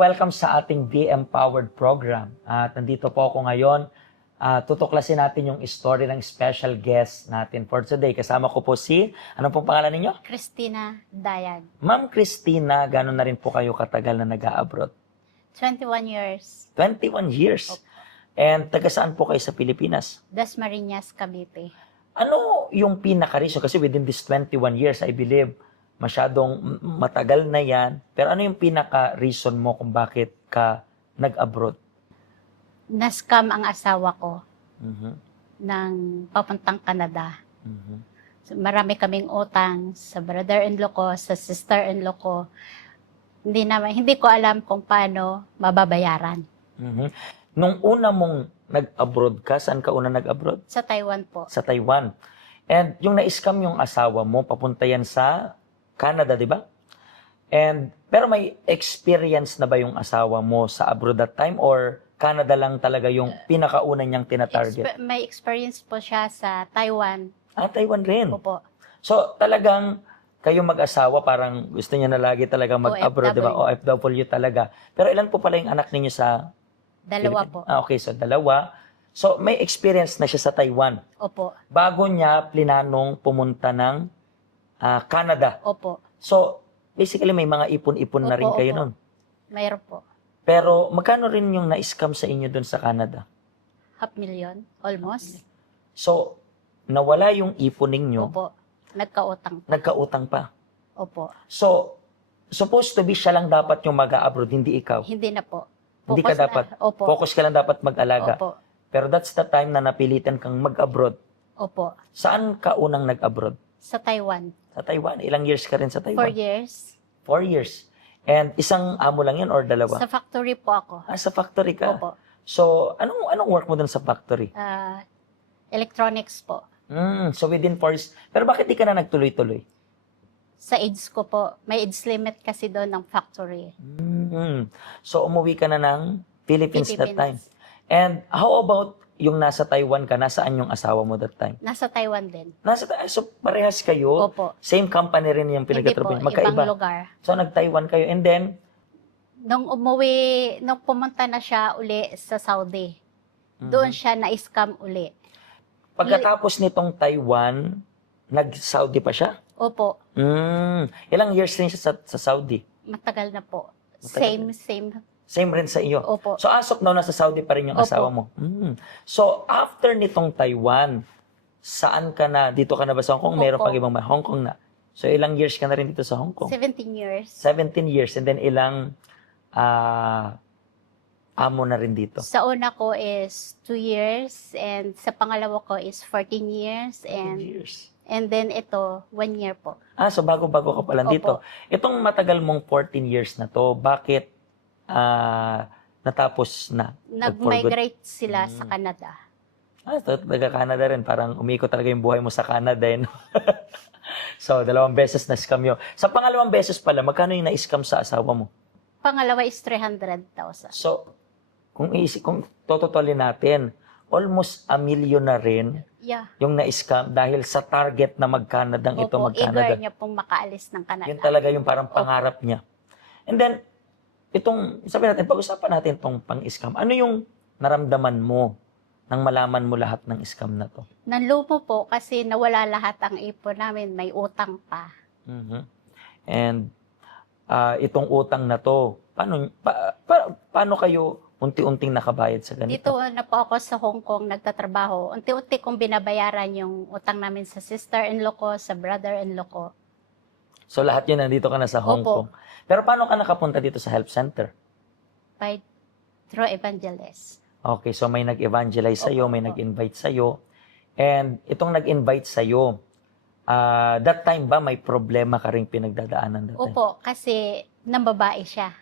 welcome sa ating Be Empowered program. At nandito po ako ngayon. Tutuklasin natin yung story ng special guest natin for today. Kasama ko po ano pong pangalan ninyo? Christina Dayag. Ma'am Christina, gano'n na rin po kayo katagal na nag-a-abroad? 21 years. 21 years. And taga saan po kayo sa Pilipinas? Dasmariñas, Cavite. Ano yung pinaka-reason? Kasi within this 21 years, I believe, masyadong matagal na yan. Pero ano yung pinaka-reason mo kung bakit ka nag-abroad? Na-scam ang asawa ko Mhm. ng papuntang Canada. Mhm. So, marami kaming utang sa brother-in-law ko, sa sister-in-law ko. Hindi ko alam kung paano mababayaran. Mhm. Nung una mong nag-abroad ka, saan ka una nag-abroad? Sa Taiwan po. Sa Taiwan. And yung na-scam yung asawa mo, papunta yan sa Canada, di ba? Pero may experience na ba yung asawa mo sa abroad that time or Canada lang talaga yung pinakauna niyang tina-target? May experience po siya sa Taiwan. Taiwan rin. Opo. So talagang kayo mag-asawa, parang gusto niya na lagi talaga mag-abroad, di ba? OFW talaga. Pero ilan po pala yung anak ninyo sa Dalawa Philippines? po. Okay, so dalawa. So may experience na siya sa Taiwan. Opo. Bago niya plinanong pumunta ng Canada. Opo. So basically may mga ipon-ipon na rin Opo, kayo opo. nun. Mayroon po. Pero magkano rin yung na-scam sa inyo doon sa Canada? $500,000, almost. So nawala yung ipon ninyo, Opo. Nagkautang. nagkautang pa. Opo. So supposed to be siya lang dapat yung mag-abroad, hindi ikaw. Hindi na po. Hindi ka Focus na. dapat. Opo. Focus ka lang dapat mag-alaga. Opo. Pero that's the time na napilitan kang mag-abroad. Opo. Saan ka unang nag-abroad? Sa Taiwan. Sa Taiwan. Ilang years ka rin sa 4 Taiwan? years. 4 years. And isang amo lang yun or dalawa? Sa factory po ako. Sa factory ka. Opo. So, anong work mo dun sa factory? Electronics po. So within 4 years. Pero bakit di ka na nagtuloy-tuloy? Sa age ko po. May age limit kasi doon ng factory. So umuwi ka na ng Philippines that time. And how about yung nasa Taiwan ka? Nasaan yung asawa mo that time? Nasa Taiwan din. So parehas kayo? Opo. Same company rin yung Hindi po. pinagkatrabaho? Magkaiba? Ibang lugar. So nag-Taiwan kayo and then Nung pumunta na siya uli sa Saudi, doon siya na-scam uli. pagkatapos nitong Taiwan, nag-Saudi pa siya? Opo. Ilang years rin siya sa Saudi? Matagal na po. Matagal Same. Same rin sa iyo? Opo. So as of now, nasa Saudi pa rin yung Opo. asawa mo? So after nitong Taiwan, saan ka na? Dito ka na ba sa Hong Kong? Hong Meron Kong. pang ibang Hong Kong na. So ilang years ka na rin dito sa Hong Kong? 17 years. 17 years. And then ilang amo na rin dito? Sa una ko is 2 years and sa pangalawa ko is 14 years 10 and years. then ito 1 year po. So bago-bago ka pala Opo. dito. Itong matagal mong 14 years na to, bakit natapos na? Nag-migrate sila sa Canada. Taga-Canada rin. Parang umikot talaga yung buhay mo sa Canada. No? So, 2 beses na-scam yun. Sa pangalawang beses pala, magkano yung na-scam sa asawa mo? Pangalawa is 300,000. So, kung totolin natin, almost $1 million na rin Yeah. yung na-scam dahil sa target na mag-Canadang ito, Opo, mag-Canada. eager niya pong makaalis ng Canada. Yun talaga yung parang pangarap niya. And then, sabi natin, pag-usapan natin itong pang-scam. Ano yung naramdaman mo nang malaman mo lahat ng scam na to? Nanlumo po kasi nawala lahat ang ipon namin. May utang pa. And itong utang na to, paano kayo unti-unting nakabayad sa ganito? Dito na po ako sa Hong Kong nagtatrabaho. Unti-unti kong binabayaran yung utang namin sa sister-in-law ko, sa brother-in-law ko. So lahat yun, nandito ka na sa Hong Opo. Kong. Pero paano ka nakapunta dito sa help center? Through evangelist. Okay, so may nag-evangelize sa'yo, Opo, may opo. nag-invite sa'yo. And itong nag-invite sa'yo, that time ba may problema ka rin pinagdadaanan that time? Opo, kasi nang babae siya.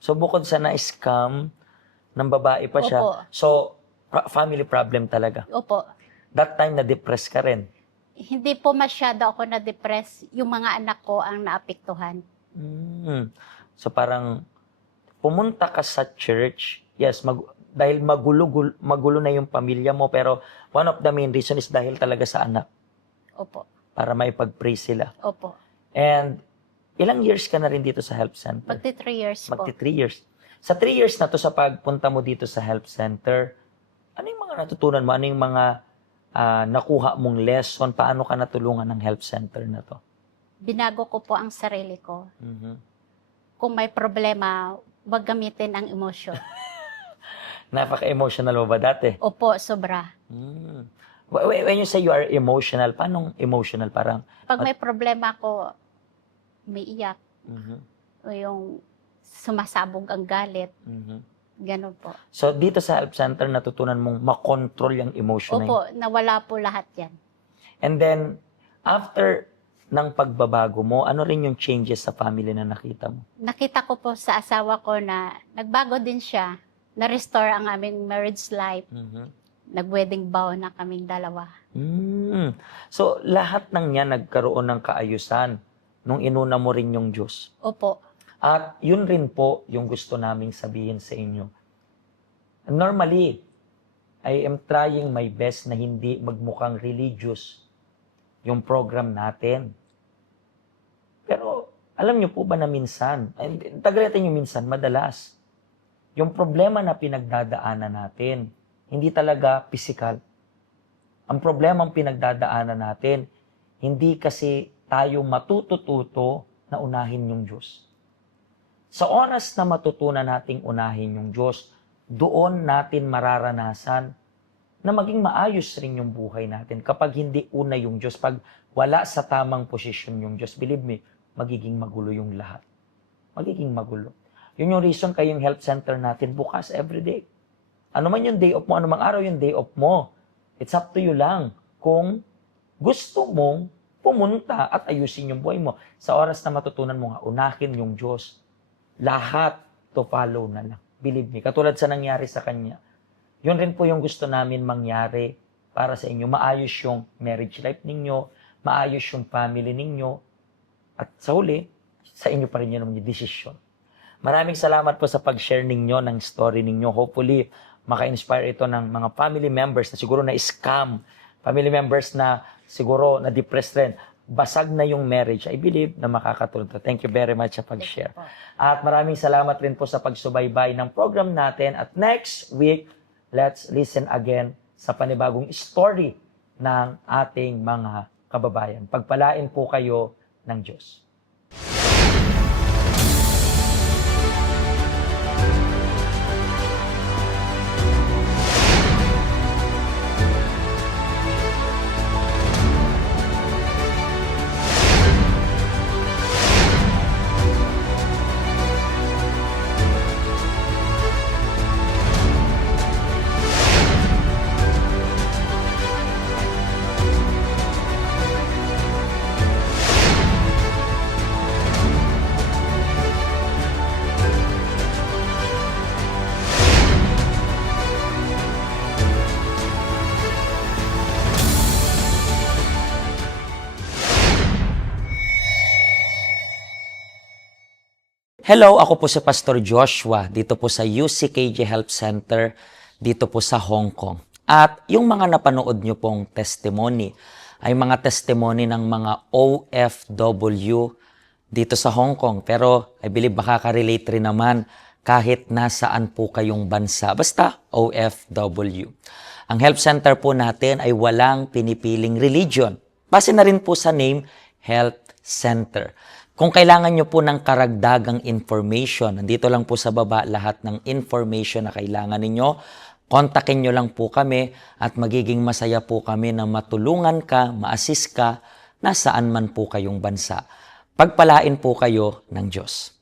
So bukod sa na-scam, ng babae pa siya. Opo. So family problem talaga. Opo. That time na-depress ka rin. Hindi po masyado ako na-depress. Yung mga anak ko ang naapektuhan. So parang pumunta ka sa church, yes, dahil magulo na yung pamilya mo, pero one of the main reason is dahil talaga sa anak. Opo. Para may pag-pray sila. Opo. And ilang years ka na rin dito sa help center? Magti 3 years po. Magti 3 years. Sa 3 years na to sa pagpunta mo dito sa health center, ano yung mga natutunan mo? Ano yung mga nakuha mong lesson? Paano ka natulungan ng health center na to? Binago ko po ang sarili ko. Mhm. Kung may problema, wag gamitin ang emosyon. Napaka-emotional mo ba dati? Opo, sobra. Mm. When you say you are emotional, paano emotional? Parang, Pag may problema ako, may iyak. mhm, O yung sumasabog ang galit. mhm. Ganun po. So, dito sa health center, natutunan mong makontrol yung emotion na yun. Opo, nawala po lahat yan. And then, after ng pagbabago mo, ano rin yung changes sa family na nakita mo? Nakita ko po sa asawa ko na nagbago din siya. Na-restore ang aming marriage life. Mhm. Nag-wedding vow na kaming dalawa. Mm. So, lahat ng yan nagkaroon ng kaayusan nung inuna mo rin yung Diyos. Opo. At yun rin po yung gusto naming sabihin sa inyo. Normally, I am trying my best na hindi magmukhang religious yung program natin. Pero, alam nyo po ba na minsan, tagalitin yung minsan, madalas, yung problema na pinagdadaanan natin, hindi talaga physical. Ang problema ang pinagdadaanan natin, hindi kasi tayo matututo na unahin yung Diyos. Sa oras na matutunan nating unahin yung Diyos, doon natin mararanasan na maging maayos rin yung buhay natin. Kapag hindi una yung Diyos, pag wala sa tamang posisyon yung Diyos, believe me, magiging magulo yung lahat. Magiging magulo. Yun yung reason kayong health center natin bukas everyday. Ano man yung day off mo, anumang araw yung day off mo, it's up to you lang kung gusto mong pumunta at ayusin yung buhay mo. Sa oras na matutunan mo nga, unahin yung Diyos. Lahat to follow na lang. Believe me, katulad sa nangyari sa kanya. Yun rin po yung gusto namin mangyari para sa inyo. Maayos yung marriage life ninyo, maayos yung family ninyo, at sa huli, sa inyo pa rin yun ang decision. Maraming salamat po sa pag-share ninyo ng story ninyo. Hopefully, maka-inspire ito ng mga family members na siguro na-scam, family members na siguro na-depressed rin. Basag na yung marriage. I believe na makakatulong to. Thank you very much sa pag-share. At maraming salamat rin po sa pagsubaybay ng program natin. At next week, let's listen again sa panibagong story ng ating mga kababayan. Pagpalain po kayo ng Diyos. Hello, ako po si Pastor Joshua dito po sa UCKJ Health Center dito po sa Hong Kong. At yung mga napanood nyo pong testimony ay mga testimony ng mga OFW dito sa Hong Kong. Pero I believe makaka-relate rin naman kahit nasaan po kayong bansa. Basta OFW. Ang health center po natin ay walang pinipiling religion. Base na rin po sa name, Health Center. Kung kailangan nyo po ng karagdagang information, nandito lang po sa baba lahat ng information na kailangan ninyo. Kontakin nyo lang po kami at magiging masaya po kami na matulungan ka, ma-assist ka, nasaan man po kayong bansa. Pagpalain po kayo ng Diyos.